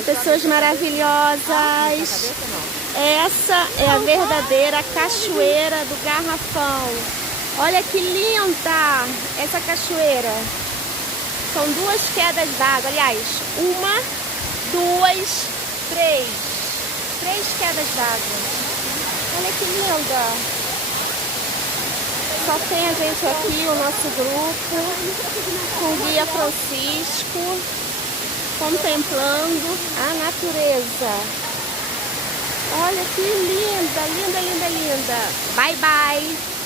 Olá, pessoas maravilhosas. Essa é a verdadeira cachoeira do Garrafão. Olha que linda essa cachoeira. São duas quedas d'água, aliás, uma, duas, três. Três quedas d'água. Olha que linda. Só tem a gente aqui, o nosso grupo, com o guia Francisco, contemplando a natureza. Olha que linda, linda, linda, linda. Bye, bye.